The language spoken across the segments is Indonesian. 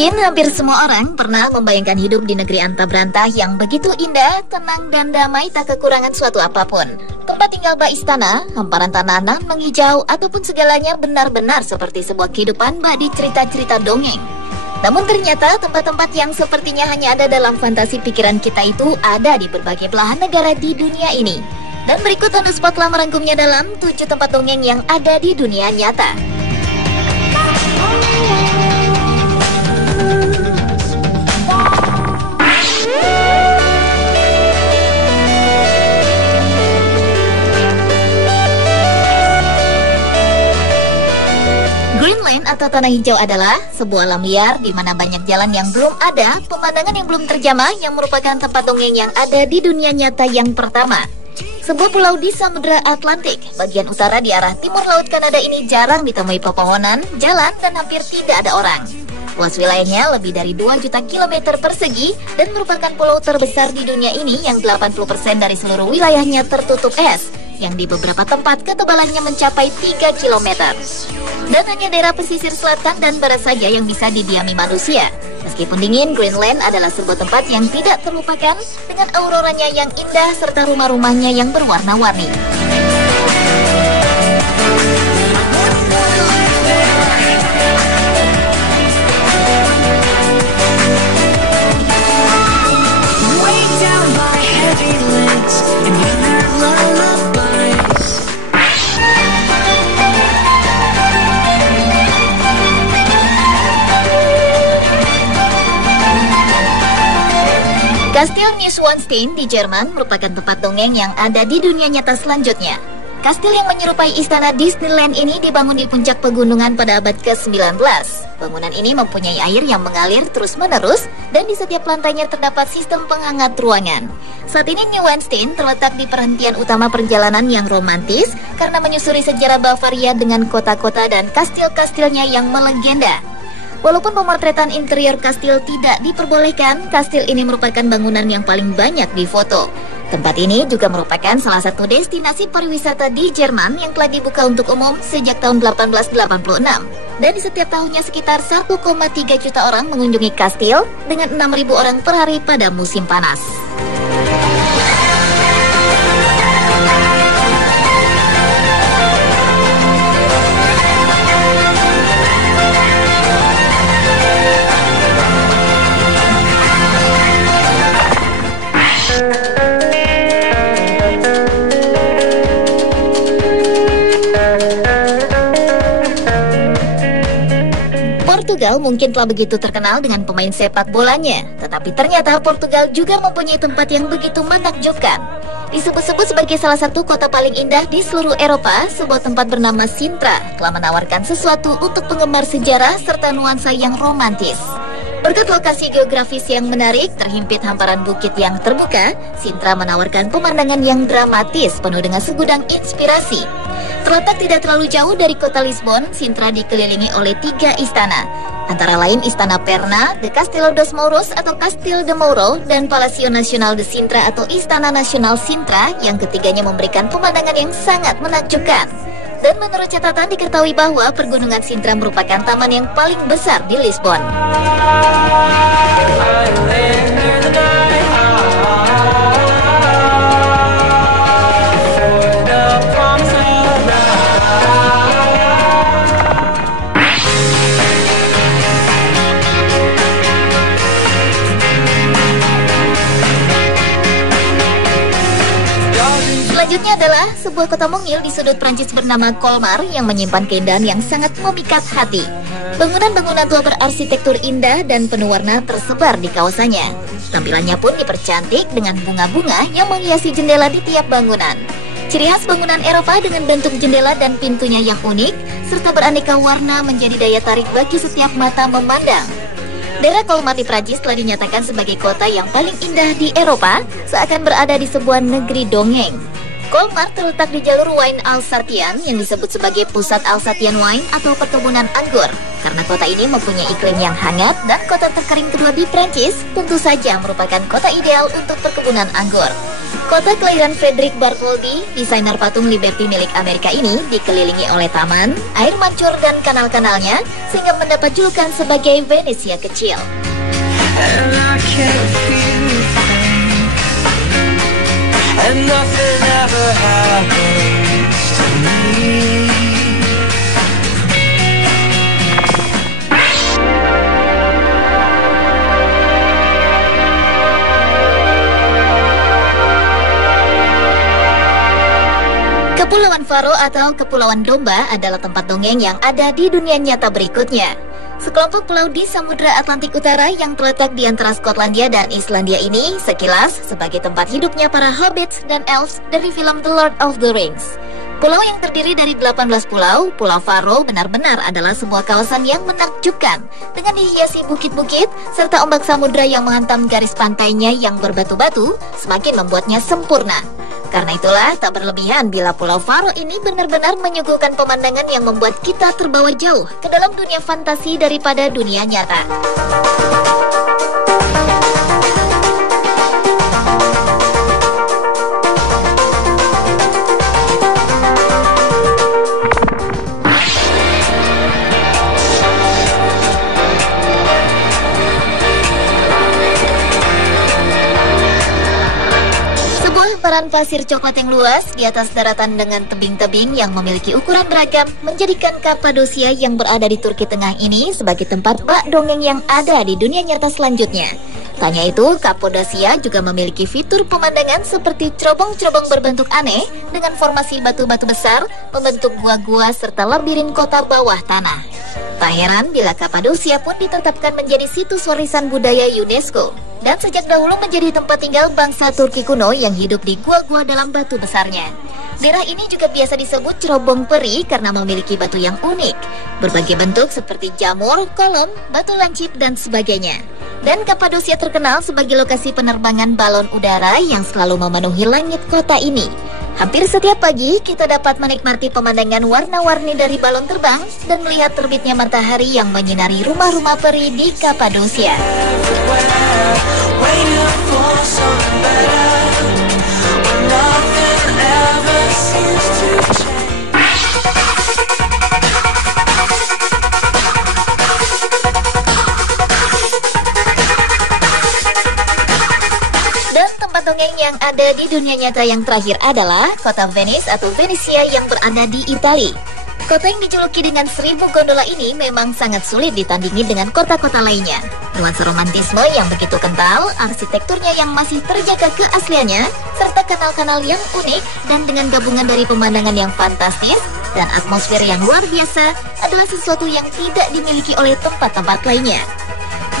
Mungkin hampir semua orang pernah membayangkan hidup di negeri antah berantah yang begitu indah, tenang dan damai tak kekurangan suatu apapun. Tempat tinggal bak istana, hamparan tanah nan menghijau, ataupun segalanya benar-benar seperti sebuah kehidupan bak di cerita-cerita dongeng. Namun ternyata tempat-tempat yang sepertinya hanya ada dalam fantasi pikiran kita itu ada di berbagai belahan negara di dunia ini. Dan berikut On The Spot telah merangkumnya dalam 7 tempat dongeng yang ada di dunia nyata. Greenland atau tanah hijau adalah sebuah alam liar di mana banyak jalan yang belum ada, pemandangan yang belum terjamah, yang merupakan tempat dongeng yang ada di dunia nyata yang pertama. Sebuah pulau di Samudra Atlantik, bagian utara di arah timur laut Kanada ini jarang ditemui pepohonan, jalan, dan hampir tidak ada orang. Luas wilayahnya lebih dari 2 juta kilometer persegi dan merupakan pulau terbesar di dunia ini yang 80% dari seluruh wilayahnya tertutup es, yang di beberapa tempat ketebalannya mencapai 3 km. Dan hanya daerah pesisir selatan dan barat saja yang bisa didiami manusia. Meskipun dingin, Greenland adalah sebuah tempat yang tidak terlupakan dengan auroranya yang indah serta rumah-rumahnya yang berwarna-warni. Kastil Neuschwanstein di Jerman merupakan tempat dongeng yang ada di dunia nyata selanjutnya. Kastil yang menyerupai istana Disneyland ini dibangun di puncak pegunungan pada abad ke-19. Bangunan ini mempunyai air yang mengalir terus-menerus dan di setiap lantainya terdapat sistem penghangat ruangan. Saat ini Neuschwanstein terletak di perhentian utama perjalanan yang romantis karena menyusuri sejarah Bavaria dengan kota-kota dan kastil-kastilnya yang melegenda. Walaupun pemotretan interior kastil tidak diperbolehkan, kastil ini merupakan bangunan yang paling banyak difoto. Tempat ini juga merupakan salah satu destinasi pariwisata di Jerman yang telah dibuka untuk umum sejak tahun 1886. Dan di setiap tahunnya sekitar 1,3 juta orang mengunjungi kastil dengan 6.000 orang per hari pada musim panas. Portugal mungkin telah begitu terkenal dengan pemain sepak bolanya, tetapi ternyata Portugal juga mempunyai tempat yang begitu menakjubkan. Disebut-sebut sebagai salah satu kota paling indah di seluruh Eropa, sebuah tempat bernama Sintra telah menawarkan sesuatu untuk penggemar sejarah serta nuansa yang romantis. Berkat lokasi geografis yang menarik, terhimpit hamparan bukit yang terbuka, Sintra menawarkan pemandangan yang dramatis penuh dengan segudang inspirasi. Terletak tidak terlalu jauh dari kota Lisbon, Sintra dikelilingi oleh 3 istana, antara lain Istana Perna, The Castelo dos Mouros atau Castil de Mouro, dan Palacio Nacional de Sintra atau Istana Nasional Sintra, yang ketiganya memberikan pemandangan yang sangat menakjubkan. Dan menurut catatan diketahui bahwa Pergunungan Sintra merupakan taman yang paling besar di Lisbon. Selanjutnya adalah sebuah kota mungil di sudut Prancis bernama Colmar yang menyimpan keindahan yang sangat memikat hati. Bangunan-bangunan tua berarsitektur indah dan penuh warna tersebar di kawasannya. Tampilannya pun dipercantik dengan bunga-bunga yang menghiasi jendela di tiap bangunan. Ciri khas bangunan Eropa dengan bentuk jendela dan pintunya yang unik, serta beraneka warna menjadi daya tarik bagi setiap mata memandang. Daerah Colmar di Prancis telah dinyatakan sebagai kota yang paling indah di Eropa, seakan berada di sebuah negeri dongeng. Colmar terletak di jalur Wine Alsatian yang disebut sebagai pusat Alsatian Wine atau perkebunan anggur. Karena kota ini mempunyai iklim yang hangat dan kota terkering kedua di Prancis, tentu saja merupakan kota ideal untuk perkebunan anggur. Kota kelahiran Frederick Bartholdi, desainer patung Liberty milik Amerika ini dikelilingi oleh taman, air mancur dan kanal-kanalnya sehingga mendapat julukan sebagai Venesia kecil. And nothing ever happens to me. Kepulauan Faro atau Kepulauan Domba adalah tempat dongeng yang ada di dunia nyata berikutnya. Sekelompok pulau di Samudra Atlantik Utara yang terletak di antara Skotlandia dan Islandia ini sekilas sebagai tempat hidupnya para hobbits dan elves dari film The Lord of the Rings. Pulau yang terdiri dari 18 pulau, Pulau Faro benar-benar adalah sebuah kawasan yang menakjubkan dengan dihiasi bukit-bukit serta ombak samudra yang menghantam garis pantainya yang berbatu-batu semakin membuatnya sempurna. Karena itulah tak berlebihan bila Pulau Faro ini benar-benar menyuguhkan pemandangan yang membuat kita terbawa jauh ke dalam dunia fantasi daripada dunia nyata. Hamparan pasir coklat yang luas di atas daratan dengan tebing-tebing yang memiliki ukuran beragam menjadikan Kapadosia yang berada di Turki Tengah ini sebagai tempat bak dongeng yang ada di dunia nyata selanjutnya. Tanya itu, Kapadosia juga memiliki fitur pemandangan seperti cerobong-cerobong berbentuk aneh dengan formasi batu-batu besar, membentuk gua-gua serta labirin kota bawah tanah. Tak heran bila Kapadosia pun ditetapkan menjadi situs warisan budaya UNESCO dan sejak dahulu menjadi tempat tinggal bangsa Turki kuno yang hidup di gua-gua dalam batu besarnya. Daerah ini juga biasa disebut cerobong peri karena memiliki batu yang unik, berbagai bentuk seperti jamur, kolom, batu lancip, dan sebagainya. Dan Kapadosia terkenal sebagai lokasi penerbangan balon udara yang selalu memenuhi langit kota ini. Hampir setiap pagi kita dapat menikmati pemandangan warna-warni dari balon terbang dan melihat terbitnya matahari yang menyinari rumah-rumah peri di Kapadosia. Dongeng yang ada di dunia nyata yang terakhir adalah kota Venice atau Venesia yang berada di Italia. Kota yang dijuluki dengan 1000 gondola ini memang sangat sulit ditandingi dengan kota-kota lainnya. Nuansa romantisme yang begitu kental, arsitekturnya yang masih terjaga keasliannya, serta kanal-kanal yang unik, dan dengan gabungan dari pemandangan yang fantastis dan atmosfer yang luar biasa adalah sesuatu yang tidak dimiliki oleh tempat-tempat lainnya.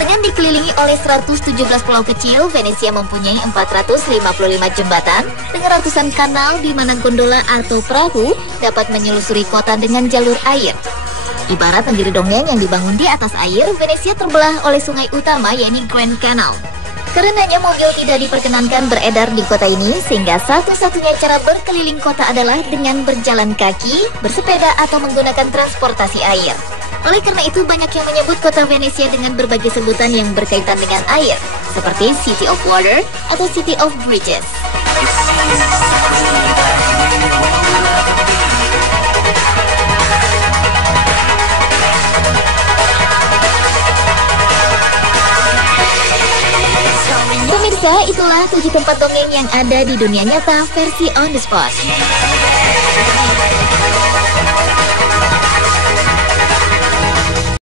Dengan dikelilingi oleh 117 pulau kecil, Venesia mempunyai 455 jembatan dengan ratusan kanal di mana gondola atau perahu dapat menyelusuri kota dengan jalur air. Ibarat negeri dongeng yang dibangun di atas air, Venesia terbelah oleh sungai utama yaitu Grand Canal. Karenanya mobil tidak diperkenankan beredar di kota ini, sehingga satu-satunya cara berkeliling kota adalah dengan berjalan kaki, bersepeda, atau menggunakan transportasi air. Oleh karena itu, banyak yang menyebut kota Venesia dengan berbagai sebutan yang berkaitan dengan air, seperti City of Water atau City of Bridges. Pemirsa, itulah 7 tempat dongeng yang ada di dunia nyata versi on the spot.